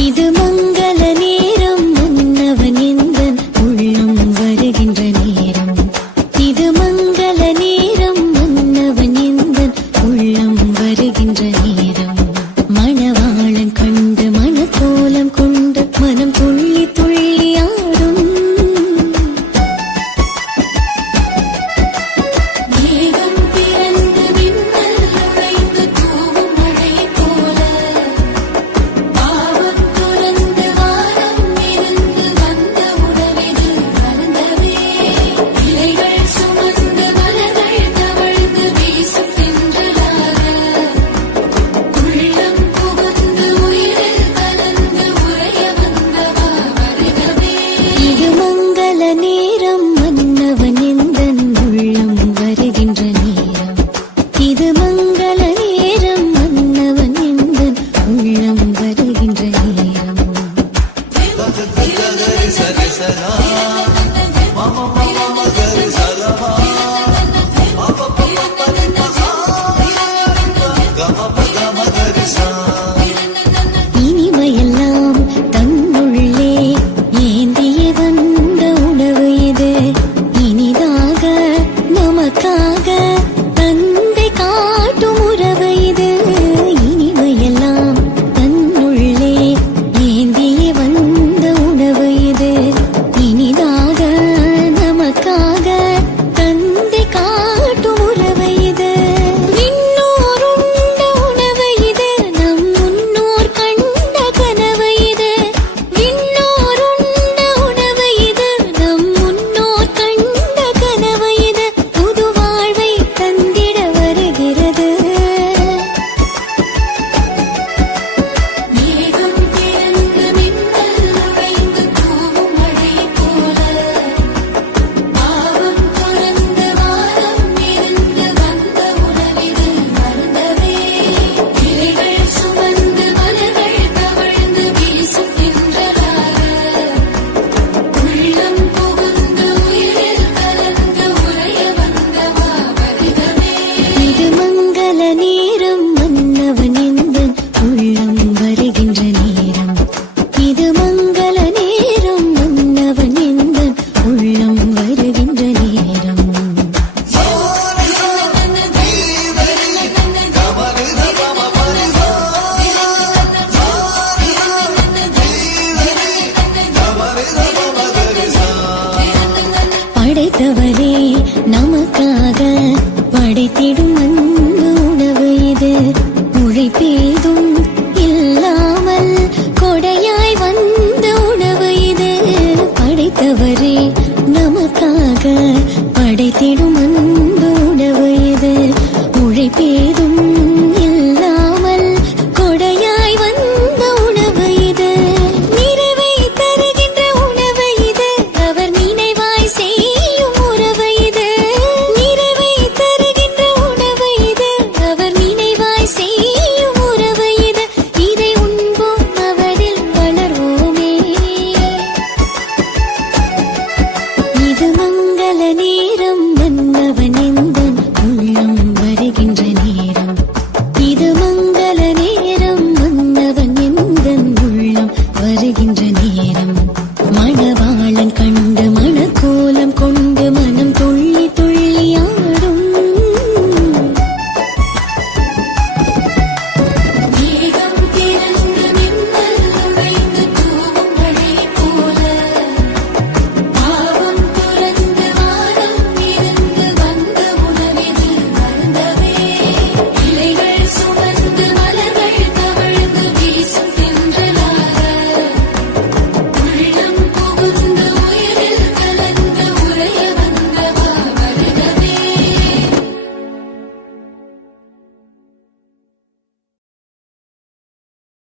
இது மங்கள सदा этого